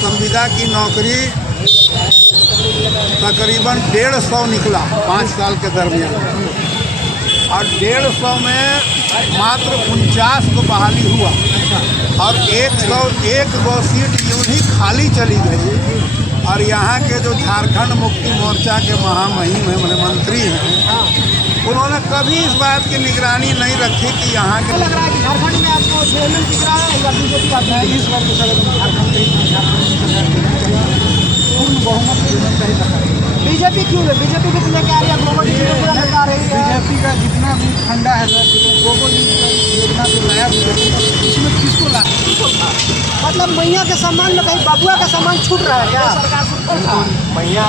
संविदा की नौकरी तकरीबन 150 निकला 5 साल के दरमियान, और 150 में मात्र 49 को बहाली हुआ और 101 गो सीट यूं ही खाली चली गई। और यहाँ के जो झारखंड मुक्ति मोर्चा के महामहिम हैं, मंत्री हैं, उन्होंने कभी इस बात की निगरानी नहीं रखी कि यहाँ के लग रहा है कि झारखंड में आपको चेयरमैन दिख रहा है या बीजेपी का है इस बार तो झारखंड पूर्ण बहुमत बीजेपी क्यों है? बीजेपी भी लेके आ रही है, ग्लोबल पूरा लगा रही है। बीजेपी का जितना भी फंडा है सर, ग्लोबल योजना जो लाया बीजेपी, इसमें किसको ला मतलब मैया के सम्मान में कहीं बबुआ का सम्मान छूट रहा है क्या? मैया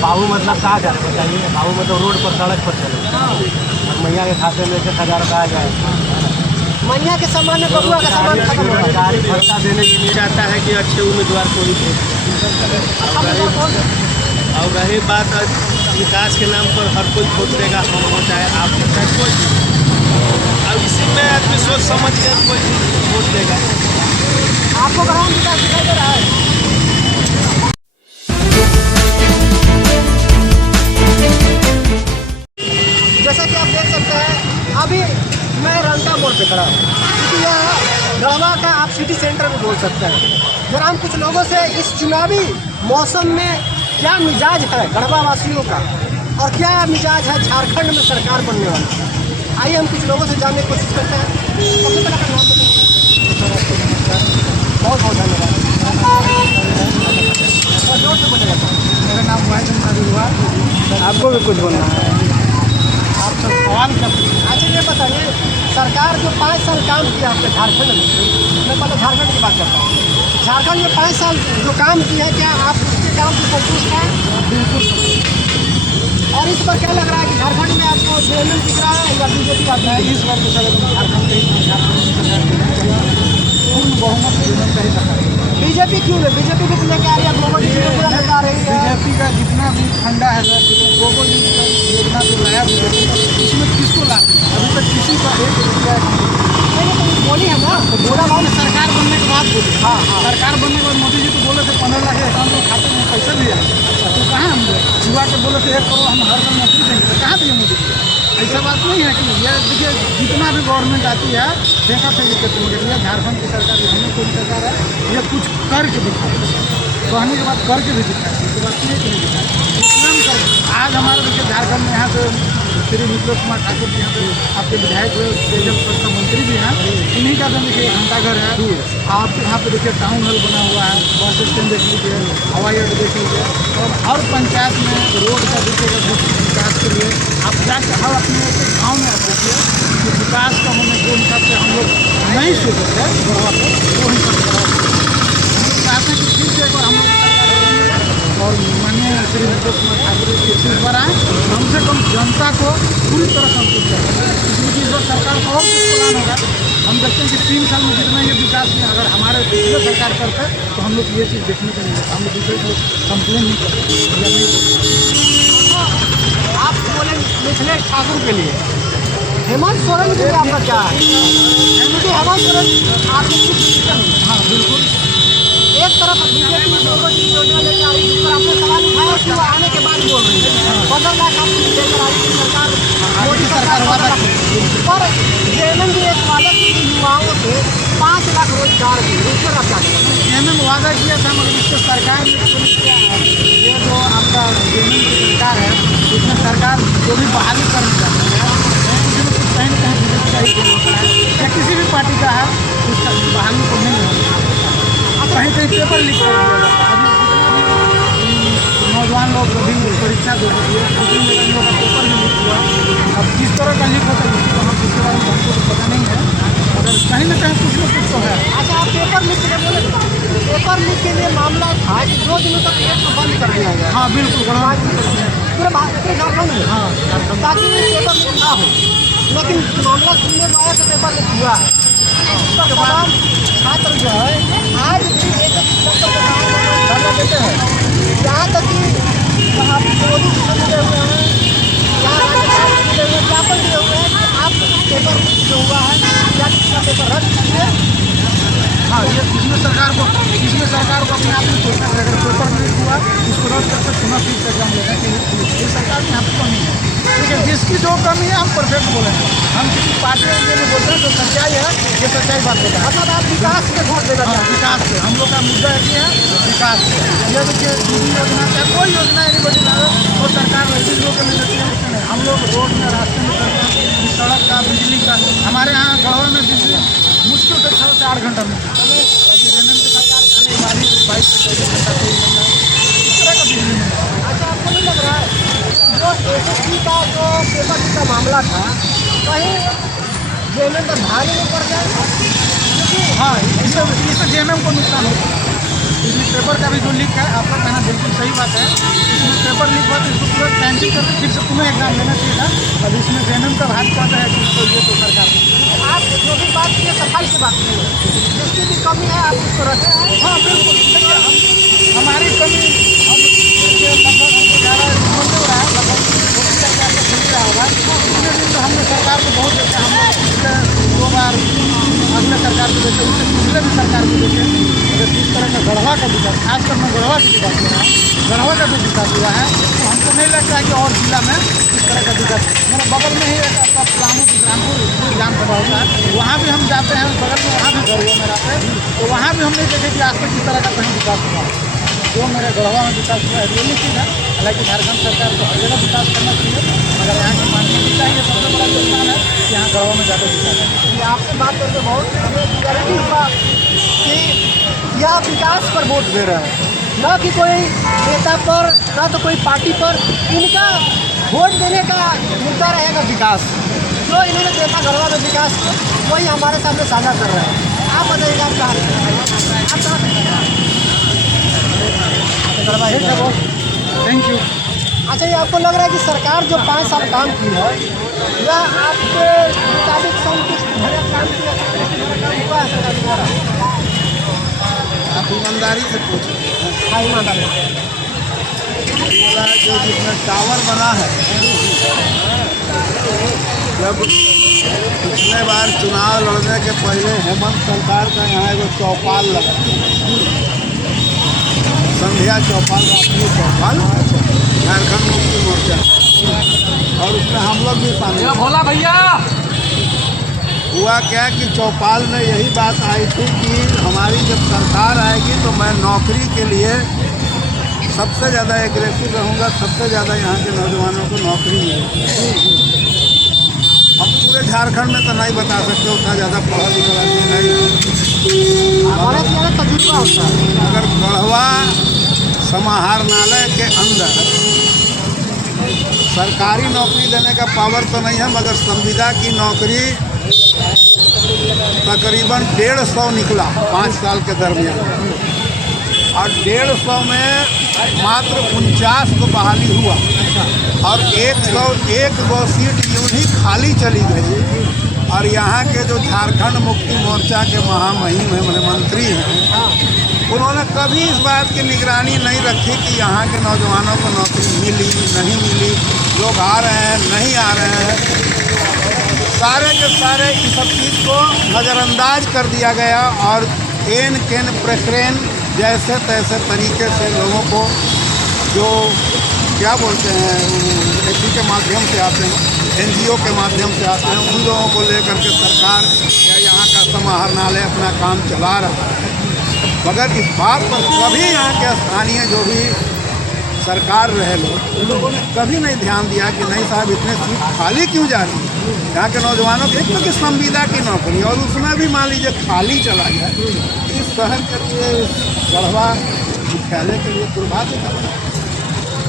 बाबू मतलब कहा जा रहा है बताइए? बाबू मतलब रोड पर सड़क पर चले और मैया के खाते में 1,000 रुपया आ जाए। मैया के सम्मान में बबुआ का सम्मान खत्म हो गया। सरकारी भत्ता देने के लिए चाहता है कि अच्छे उम्मीदवार को ही दे। और रही बात विकास के नाम पर हर कोई वोट देगा, हम हो चाहे आप हो चाहे कोई। अब इसी में आदमी सोच समझ कर कोई वोट देगा। आपको ग्राउंड विकास दिखाई दे रहा है? जैसा कि आप देख सकते हैं, अभी मैं रंटा मोड़ पे खड़ा हूँ, क्योंकि यह गढ़वा का आप सिटी सेंटर भी बोल सकते हैं। जरा हम कुछ लोगों से इस चुनावी मौसम में क्या मिजाज है गढ़वा वासियों का और क्या मिजाज है झारखंड में सरकार बनने वाली, आइए हम कुछ लोगों से जानने की कोशिश करते हैं। सबसे पहले अपना नाम बताइए। बहुत बहुत धन्यवाद। और जोर से बोलेगा। मेरा नाम वाहिद अग्रवाल। आपको भी कुछ बोलना है? आप सब सवाल कर। अच्छा ये बताइए, सरकार जो 5 साल काम किया आपके झारखंड में, मैं पहले झारखंड की बात करता हूँ। झारखंड में 5 साल जो काम किया है, क्या आप उसके काम से संतुष्ट हैं? बिल्कुल। और इस पर क्या लग रहा है कि झारखंड में आपको चेयरमैन दिख रहा है या बीजेपी का है? इस बार तो झारखंड पूर्ण बहुमत का ही सरकार। बीजेपी क्यों है? बीजेपी भी लेके आ रही है, ग्लोबल पूरा लगा रही है। बीजेपी का जितना भी फंडा है सर, ग्लोबल योजना जो लाया बीजेपी, इसमें किसको ला अभी तक किसी का 1 रुपया बोली है ना, तो बोला भाव ने सरकार बनने के बाद बोले। हाँ हाँ। सरकार बनने के बाद मोदी जी तो बोले थे 15 लाख अकाउंट में खाते में पैसा दिया। तो कहाँ हम युवा के बोले थे 1 करोड़ हम हर साल नौकरी देंगे, तो कहाँ दिए मोदी जी? ऐसा बात नहीं है कि ये देखिए जितना भी गवर्नमेंट आती है देखा फेंकी करती है, मगर ये झारखंड की सरकार हमने कोई सरकार है ये कुछ करके दिखाती है, कहने के बाद करके भी दिखाती है, तो बात नहीं कहीं दिखाती है। आज हमारे देखिए झारखंड में यहाँ पे श्री नीतीश कुमार ठाकुर जी यहाँ पे आपके विधायक हुए, पेयजल संस्था मंत्री भी हैं, इन्हीं का भी देखिए घंटाघर है। आप यहाँ पे देखिए टाउन हॉल बना हुआ है, बस स्टैंड देख लीजिए, हवाई अड्डा देख लीजिए, और हर पंचायत में रोड का देखिएगा विकास के लिए आप जाकर हर अपने गाँव में आप देखिए कि विकास का हमने जो हिसाब से हम लोग नहीं सोचे थे गढ़वा को, वो हिसाब से हम चाहते हैं कि फिर से एक बार हम लोग और माननीय श्री नीतीश कुमार ठाकुर जी इस बार आए, कम से कम जनता को पूरी तरह संतुष्ट करें, इसलिए इस बार सरकार का और कुछ प्लान होगा। हम देखते हैं कि 3 साल में जितना ये विकास किया, अगर हमारे दूसरे सरकार करते तो हम लोग ये चीज़ देखने को नहीं मिलता, हम लोग दूसरे को कंप्लेन नहीं करते। आप बोले मिथिलेश ठाकुर के लिए, हेमंत सोरेन के लिए आपका क्या है? क्योंकि हेमंत सोरेन आपके हाँ बिल्कुल। एक तरफ बीजेपी ग्लोबल योजना लेकर आ रही है, जिस पर आपने सवाल उठाया कि वो आने के बाद बोल रही है 15 लाख आप लेकर आई थी सरकार, मोदी सरकार वादा की, पर चेयरमैन भी एक वादा की युवाओं से 5 लाख रोजगार दी, उस पर आप क्या करेंगे? चेयरमैन वादा किया था, मगर इसको सरकार ने क्या है, ये जो आपका चेयरमैन की सरकार है, इसमें सरकार जो भी बहाली करना चाहती है इसमें कुछ कहीं ना कहीं बीजेपी का ही होता है या किसी भी पार्टी का है, उसका बहाली को नहीं होता, कहीं कहीं पेपर लीक कर दिया जाता है। नौजवान लोग कभी परीक्षा दे दिए, कोचिंग में लोग का पेपर भी लीक हुआ। अब किस तरह का लीक होता है इसको हम इसके बारे में हमको तो पता नहीं है, मगर कहीं ना कहीं कुछ ना कुछ तो है। अच्छा, आप पेपर लीक के लिए बोले, पेपर लीक के लिए मामला था कि 2 दिनों तक पेपर बंद कर दिया गया। हाँ बिल्कुल, पूरे झारखंड में, हाँ ताकि पेपर लीक ना हो, लेकिन मामला सुनने में आया तो पेपर लीक हुआ है। इसका तमाम छात्र जो है आज भी एक धरना देते हैं, यहाँ तक कि वहाँ मोदी जी से जुड़े हुए हैं, यहाँ राजस्थान से जुड़े हुए ज्ञापन दिए हुए हैं कि आप पेपर जो हुआ है या इसका पेपर रद्द कीजिए। हाँ, ये इसमें सरकार को जिसकी जो कमी है हम परफेक्ट बोलेंगे। हम किसी पार्टी के लिए नहीं बोलते हैं, जो सच्चाई है ये सच्चाई बात होता है। मतलब आप विकास पे वोट देना हाँ, चाहते हैं। विकास पे हम लोग का मुद्दा एक ही है, विकास पे। ये देखिए दीदी योजना चाहे कोई योजना एनीबॉडी ला वो सरकार वैसे लोग के लिए देती है, उससे नहीं। हम लोग रोड में रास्ते में करते हैं, सड़क का, बिजली का। हमारे यहाँ गढ़वा में बिजली मुश्किल से 6 से 8 घंटा मिलती है, लेकिन रेलवे की सरकार आने वाली 22 से 24 घंटा 23 घंटा इस तरह का बिजली मिलता है। अच्छा, आपको नहीं लग रहा है जो एसएससी का जो पेपर लीक का मामला था कहीं जेएमएम पर भारी नहीं पड़ गया? क्योंकि हाँ, इससे जेएमएम को नुकसान होता है। इसमें पेपर का भी जो लीक है, आपका कहना बिल्कुल सही बात है। इसमें पेपर लीक हुआ तो इसको पूरा कैंसिल करके फिर से पुनः एग्जाम लेना चाहिए था। अब इसमें जेएमएम का भाग पड़ता है कि इसको ये तो सरकार आप जो भी बात की सफाई से बात की जिसकी भी कमी है आप उसको रखे हैं। हाँ बिल्कुल। देखिए हमारी कमी हम देखिए लगभग हमको ज़्यादा रिस्पॉन्स हो रहा है, लगभग मोदी सरकार को मिल रहा होगा। इतने दिन तो हमने सरकार को बहुत देखे, हम लोग पिछले 2 बार अगले सरकार को देखे, उससे पिछले भी सरकार को देखे। अगर जिस तरह का गढ़वा का विकास, खासकर मैं गढ़वा की बात कर रहा हूँ, गढ़वा का जो विकास हुआ है तो हमको नहीं लगता है कि और जिला में इस तरह का विकास। मेरे बगल में ही एक आपका पलामू रामपुर विधानसभा होता है, वहाँ भी हम जाते हैं, बगल में वहाँ भी घर हुआ मेरा पे, तो वहाँ भी हम नहीं देखे कि आज तक इस तरह का कहीं विकास हुआ। जो मेरे गढ़वा में विकास हुआ है ये निश्चित है। हालांकि झारखंड सरकार को हर जगह विकास करना चाहिए, मगर यहाँ की मानसिकता ही सबसे बड़ा योगदान है कि यहाँ गढ़वा में ज़्यादा विकास है। ये आपसे बात करके बहुत हमें क्लैरिटी हुआ कि यह विकास पर वोट दे रहे हैं, न कि कोई नेता पर, न तो कोई पार्टी पर। इनका वोट देने का मुद्दा रहेगा विकास। जो इन्होंने देखा गढ़वा में विकास वही हमारे सामने साझा कर रहे हैं। आप बताइएगा आप कहाँ ठीक है बहुत, थैंक यू। अच्छा, ये आपको लग रहा है कि सरकार जो 5 साल काम की है या आपके मुताबिक संतुष्ट भरे काम किया हुआ है सरकार द्वारा? आप ईमानदारी से पूछें। हाँ, ईमानदारी। बोला जो जिसमें टावर बना है, जब पिछले बार चुनाव लड़ने के पहले हेमंत सरकार का यहाँ एगो चौपाल लगा, संध्या चौपाल, राष्ट्रीय चौपाल, झारखंड मुक्ति मोर्चा, और उसमें हम लोग भी शामिल भोला भैया हुआ। क्या कि चौपाल में यही बात आई थी कि हमारी जब सरकार आएगी तो मैं नौकरी के लिए सबसे ज़्यादा एग्रेसिव रहूँगा, सबसे ज़्यादा यहाँ के नौजवानों को नौकरी मिलेगी। हम पूरे झारखंड में तो नहीं बता सकते, उतना ज़्यादा पढ़ा लिखा आदमी नहीं, हमारे यहाँ तजुर्बा होता है। मगर गढ़वा समाहरणालय के अंदर सरकारी नौकरी देने का पावर तो नहीं है, मगर संविदा की नौकरी तकरीबन 150 निकला 5 साल के दरमियान, और 150 में मात्र 49 को बहाली हुआ, और 101 गो सीट यूँ ही खाली चली गई। और यहाँ के जो झारखंड मुक्ति मोर्चा के महामहिम हैं, मेरे मंत्री हैं, उन्होंने कभी इस बात की निगरानी नहीं रखी कि यहाँ के नौजवानों को नौकरी मिली नहीं मिली, लोग आ रहे हैं नहीं आ रहे हैं। सारे के सारे इस सब चीज़ को नज़रअंदाज कर दिया गया, और एन केन प्रेफरेंस जैसे तैसे तरीके से लोगों को जो क्या बोलते हैं एसी के माध्यम से आते हैं, एनजीओ के माध्यम से आते हैं, उन लोगों को लेकर के सरकार या यहाँ का समाहरणालय अपना काम चला रहा है। मगर इस बात पर कभी यहाँ के स्थानीय जो भी सरकार रहे लोग, उन लोगों ने कभी नहीं ध्यान दिया कि नहीं साहब इतने सीट खाली क्यों जा रही है यहाँ के नौजवानों के। एक तो कि संविदा की नौकरी, और उसमें भी मान लीजिए खाली चला जाए, इस शहर के लिए, इस गढ़वा मुख्यालय के लिए दुर्भाग्य का।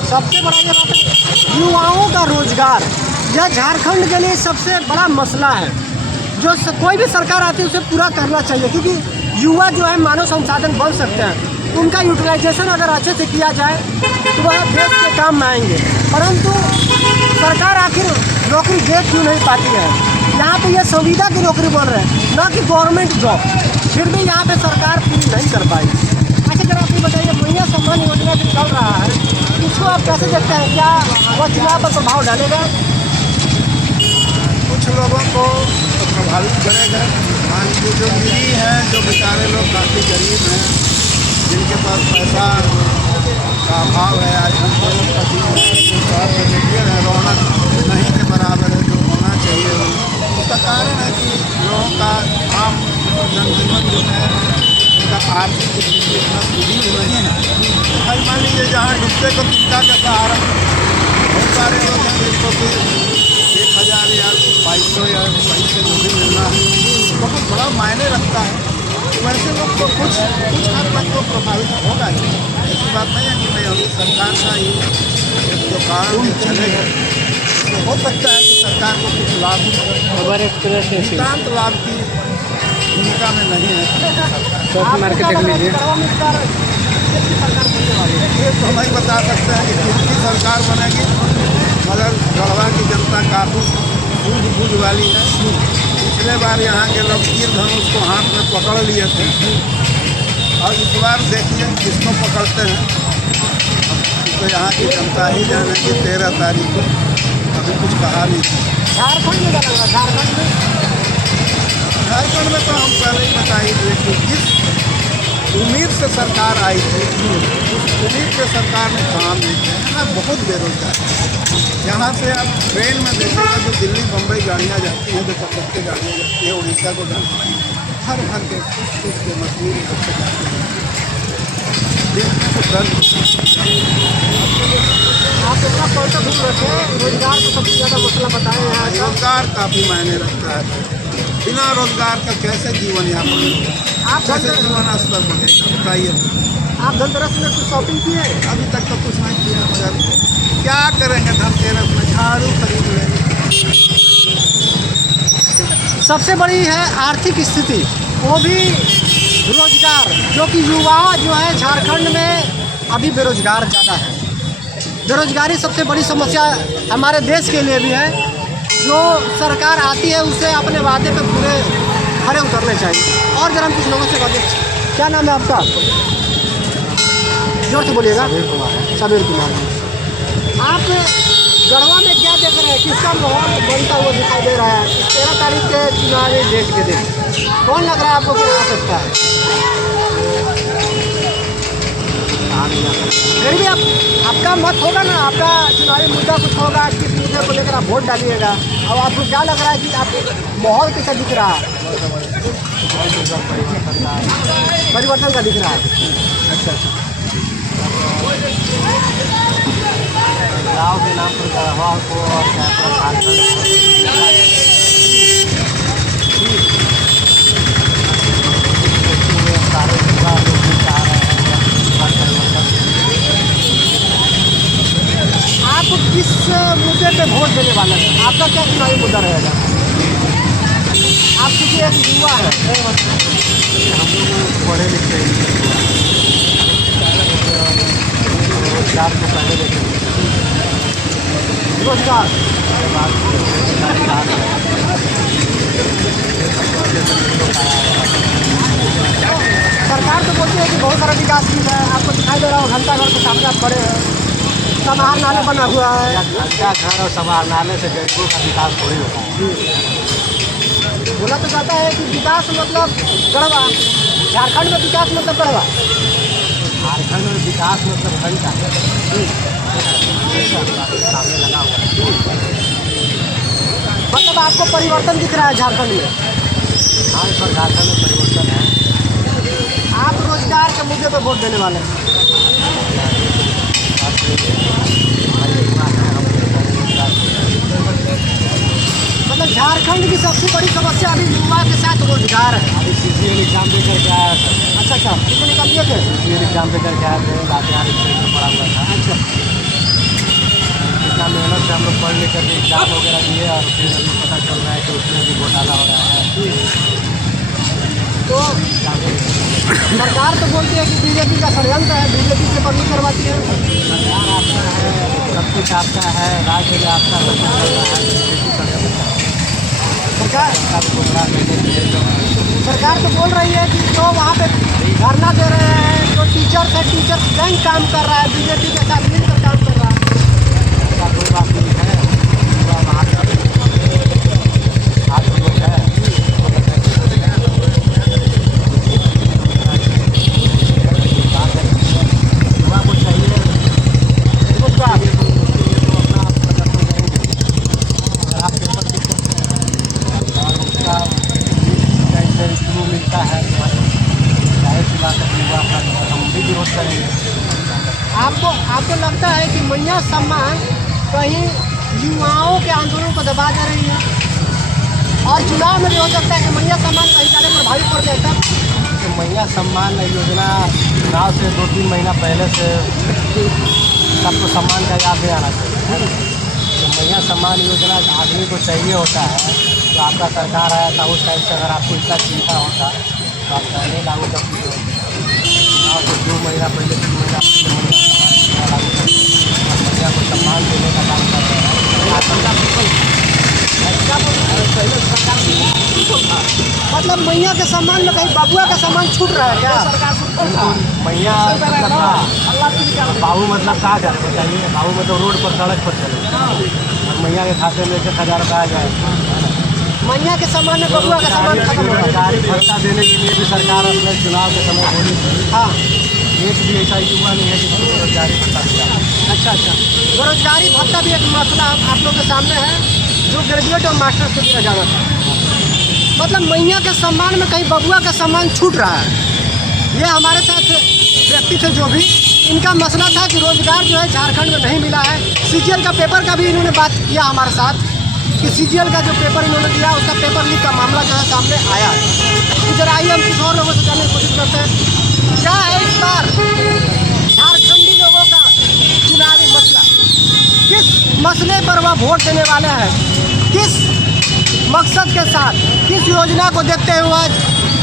सबसे बड़ा ये बात है युवाओं का रोजगार, यह झारखंड के लिए सबसे बड़ा मसला है, जो कोई भी सरकार आती है उसे पूरा करना चाहिए। क्योंकि युवा जो है मानव संसाधन बन सकते हैं, उनका यूटिलाइजेशन अगर अच्छे से किया जाए तो वह देश के काम में आएंगे। परंतु सरकार आखिर नौकरी दे क्यों नहीं पाती है? यहाँ पे ये संविदा की नौकरी बोल रहे हैं, ना कि गवर्नमेंट जॉब, फिर भी यहाँ पे सरकार पूरी नहीं कर पाई। अच्छा, जरा आप बताइए, महिला सम्मान योजना जो चल रहा है, इसको आप कैसे देखते हैं? क्या वह चुनाव पर प्रभाव डालेगा? कुछ लोगों को तो प्रभावित करेगा। मान लीजिए जो निरी हैं, जो बेचारे लोग काफ़ी गरीब हैं, जिनके पास पैसा का अभाव है। आज हम शहर में देखिए हैं, रौनक नहीं के बराबर है जो होना चाहिए। उसका कारण है कि लोगों का आम जनजीवन जो है उनका आर्थिक स्थिति इतना सुदृढ़ नहीं है। तो भाई मान लीजिए जहाँ डूबते को तिनका का सहारा, बहुत सारे लोग हैं जिनको कि 1000 या 2200 या 2200 जो भी मिलना है बहुत बड़ा मायने रखता है। तो वैसे लोग तो कुछ हद तक तो प्रभावित होगा ही। ऐसी बात नहीं है कि नहीं होगी। सरकार का ये एक जो कारण जो चलेगा तो हो सकता है कि सरकार को कुछ लाभ खबर एक्सप्रेस नितान्त लाभ की भूमिका में नहीं है सरकार। स्टॉक मार्केट देख लीजिए। ये तो हम नहीं बता सकते हैं कि किसकी सरकार बनेगी, मगर गढ़वा की जनता काफ़ी सूझबूझ वाली है। पिछले बार यहाँ के लोग तीर धनुष को हाथ में पकड़ लिए थे और इस बार देखिए किसको पकड़ते हैं। तो यहाँ की जनता ही जानेगी 13 तारीख को। अभी कुछ कहा नहीं। झारखंड में क्या लग रहा है? झारखंड में तो हम पहले ही बता ही दिए कि जिस उम्मीद से सरकार आई थी उस उम्मीद से सरकार ने काम नहीं किया। यहाँ बहुत बेरोजगार है। यहाँ से आप ट्रेन में देखिएगा जो दिल्ली बम्बई गाड़ियाँ जाती हैं, जो कलकत्ते गाड़ियाँ जाती हैं, उड़ीसा को जाती हैं, हर घर के कुछ के मजदूर बच्चे जाते हैं। देखने से दर्द आप अपना पॉइंट ऑफ व्यू रखें। रोजगार को सबसे ज़्यादा मसला बताएं यहाँ का। रोजगार काफ़ी मायने रखता है। बिना रोजगार का कैसे जीवन यापन होगा, आप कैसे जीवन स्तर बढ़ेगा बताइए। आप धनतेरस में कुछ शॉपिंग किए? अभी तक तो कुछ नहीं किया, मगर क्या करेंगे धनतेरस में, झाड़ू खरीद लेंगे। सबसे बड़ी है आर्थिक स्थिति, वो भी रोजगार, जो कि युवा जो है झारखंड में अभी बेरोजगार ज़्यादा है। बेरोजगारी सबसे बड़ी समस्या हमारे देश के लिए भी है। जो सरकार आती है उसे अपने वादे पे पूरे खड़े उतरने चाहिए। और जरा हम कुछ लोगों से बातें। क्या नाम है आपका? जोर से बोलिएगा। सबीर कुमार। आप गढ़वा में क्या देख रहे हैं? किसका माहौल बनता हुआ दिखाई दे रहा है 13 तारीख के चुनावी डेट के दिन? कौन लग रहा है आपको क्या आ सकता है? फिर भी आपका मत होगा ना, आपका चुनावी मुद्दा कुछ होगा, किस मुद्दे को लेकर आप वोट डालिएगा। अब आपको क्या लग रहा है कि आप माहौल कैसा दिख रहा है? परिवर्तन का दिख रहा है। अच्छा अच्छा। गाँव के नाम पर गढ़वा को आप किस मुद्दे पे वोट देने वाले हैं? आपका क्या चुनावी मुद्दा रहेगा? आप क्योंकि एक युवा है, हम लोग पढ़े लिखे रोजगार को पहले देखेंगे। रोजगार सरकार तो बोलती है कि बहुत सारा विकास की है। आपको दिखाई दे रहा हो घंटा घर के सामने आप खड़े हैं, समार नाले बना हुआ है। घंटा घर और समार नाले से गरीबों का विकास थोड़ी होता है। बोला तो जाता है कि विकास मतलब गढ़वा, झारखंड में विकास मतलब गढ़वा, झारखंड में विकास मतलब घंटा सामने लगा हुआ। मतलब आपको परिवर्तन दिख रहा है झारखंड में? हाँ, इस पर झारखंड में परिवर्तन है। आप रोजगार के मुद्दे पर वोट देने वाले हैं? मतलब झारखंड की सबसे बड़ी समस्या अभी युवा के साथ रोजगार है। अभी CCL एग्जाम दे करके आया था। अच्छा अच्छा, कितने निकाल दिए थे? CCL एग्जाम दे करके आया थे, लातेहार स्टेट में पढ़ा हुआ था। अच्छा, इतना मेहनत से हम लोग पढ़ लिख करके एग्जाम वगैरह दिए और फिर अभी पता चल रहा है कि उसमें भी घोटाला हो रहा है। तो सरकार तो बोलती है कि बीजेपी का षड्यंत्र है, बीजेपी से बंदी करवाती है। सरकार आपका है, सब कुछ आपका है, राज्य में आपका सरकार तो बोल रही है कि जो वहाँ पे धरना दे रहे हैं, जो टीचर्स है, टीचर्स बैंक काम कर रहा है, बीजेपी के साथ मिलकर काम कर रहा है। ऐसा कोई बात नहीं है। वहाँ आज लोग है युवा को चाहिए विरोध करेंगे। आपको लगता है कि मैया सम्मान कहीं युवाओं के आंदोलन को दबा दे रही है और चुनाव में भी हो सकता है कि मैया सम्मान कहीं ज़्यादा प्रभावी पड़ जाए तब? तो मैया सम्मान योजना चुनाव से 2-3 महीना पहले से सबको सम्मान का याद नहीं आना चाहिए। तो मैया सम्मान योजना आदमी को चाहिए होता है, तो आपका सरकार आया था उस टाइम से अगर आपको इतना चिंता होता तो आप पहले लागू कर दीजिए। चुनाव से 2 महीना पहले 3 महीना पहले मैया को सम्मान देने का काम कर रहे हैं। मतलब मैया के सम्मान में कहीं बबुआ का सम्मान छूट रहा है क्या? मैया मतलब बाबू मतलब कहाँ जा रहे बताइए? बाबू मतलब रोड पर सड़क पर चले और मैया के खाते में 1,000 रुपया आ जाए। मैया के सम्मान में बबुआ का सम्मान खत्म हो रहा है। सरकारी भत्ता देने के लिए भी सरकार अपने चुनाव के समय बोली थी। हाँ, एक भी ऐसा युवा नहीं है जिसको बेरोजगारी भत्ता दिया। अच्छा। बेरोजगारी भत्ता भी एक मसला आप लोग के सामने है जो ग्रेजुएट और मास्टर से दिया जाना था। मतलब मैया के सम्मान में कहीं बबुआ का सम्मान छूट रहा है। ये हमारे साथ व्यक्ति थे जो भी, इनका मसला था कि रोजगार जो है झारखंड में नहीं मिला है। सीजीएल का पेपर का भी इन्होंने बात किया हमारे साथ कि सीजीएल का जो पेपर इन्होंने दिया उसका पेपर लीक का मामला जो है सामने आया है। तो जरा आइए हम कुछ और लोगों से जानने की कोशिश करते हैं क्या है इस बार झारखंडी लोगों का चुनावी मसला, किस मसले पर वह वोट देने वाले हैं, किस मकसद के साथ, किस योजना को देखते हुए आज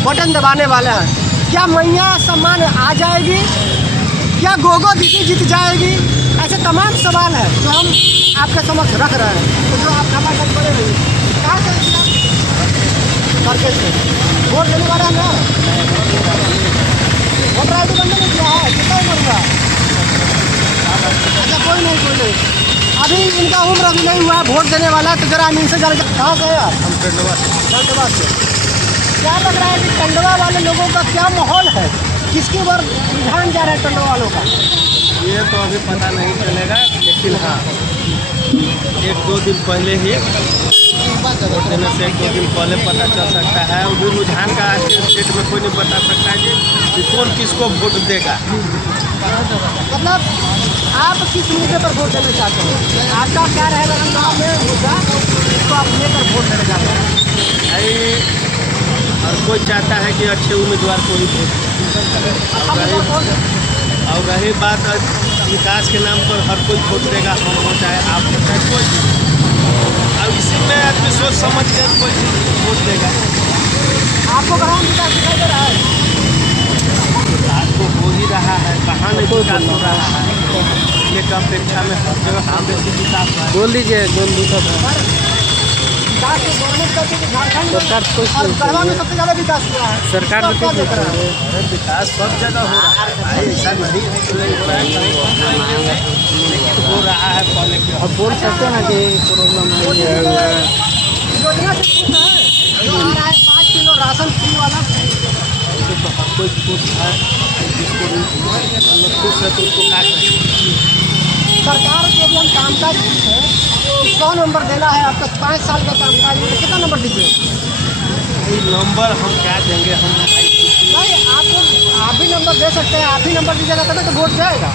बटन दबाने वाले हैं। क्या मैया सम्मान आ जाएगी, क्या गोगो दीदी जीत जाएगी? ऐसे तमाम सवाल हैं जो हम आपके समक्ष रख रहे हैं। तो जो आप हमारे साथ बने रहिए। कहाँ से हैं आप? करके से वोट देने वाला है ना? वोटर आई डी बनने नहीं किया है? कितना उम्र हुआ? अच्छा, कोई नहीं। अभी इनका उम्र अभी नहीं हुआ, वोट देने वाला है। तो जरा हम इनसे जान, कहाँ से हैं आप? हम टंडवा से। क्या लग रहा है कि टंडवा वाले लोगों का क्या माहौल है, किसकी ओर रुझान जा रहा है टंडवा वालों का? ये तो अभी पता नहीं चलेगा, लेकिन हाँ 1-2 दिन पहले ही वोट देने से 1-2 दिन पहले पता चल सकता है। वो रुझान का आज के स्टेट में कोई नहीं बता सकता है कि कौन किसको वोट देगा। मतलब आप किस मुद्दे पर वोट देना चाहते हैं? आपका क्या रहेगा गाँव में मुद्दा, तो आप लेकर वोट देने जाते हैं? भाई हर कोई चाहता है कि अच्छे उम्मीदवार को ही वोट दें। और रही बात विकास के नाम पर हर कोई वोट देगा, हम हो चाहे आप हो चाहे कोई भी। अब इसी में आदमी सोच समझ के कोई वोट देगा। आपको कहाँ विकास दिखाई दे रहा है? आपको हो ही रहा है, कहाँ नहीं विकास हो रहा है। ये की अपेक्षा में हर जगह हम बेसी विकास हुआ है। बोल दीजिए जोन दूसरा विकास की गवर्नमेंट करती है कि झारखंड में और गढ़वा में सबसे ज़्यादा विकास हुआ है। सरकार तो क्या देख रहा है? अरे विकास सब जगह हो रहा है भाई, ऐसा नहीं है कि नहीं हो रहा है, लेकिन हो रहा है पहले की। अब बोल सकते हैं ना कि प्रॉब्लम है योजना से खुश है जो आ रहा है 5 किलो राशन फ्री वाला? तो हर कोई खुश है, जिसको भी मतलब खुश है तो उसको क्या करें। सरकार के भी हम कामकाज पूछे हैं, 100 नंबर देना है आपका 5 साल का कामकाज में, कितना नंबर दीजिए? नंबर हम क्या देंगे, हम नहीं, आप भी नंबर दे सकते हैं। आप ही नंबर दीजिएगा तब तो वोट जाएगा।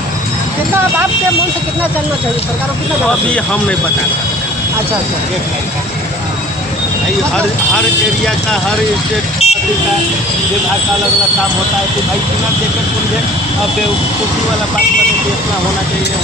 कितना आपके मन से कितना चलना चाहिए सरकार को, कितना देना अभी चाहिए? हम नहीं बता सकते। अच्छा। भाई हर एरिया का हर स्टेट का विभाग का अलग अलग काम होता है। तो भाई बिना देखे सुन ले अब कुर्सी वाला बात करें तो इतना होना चाहिए।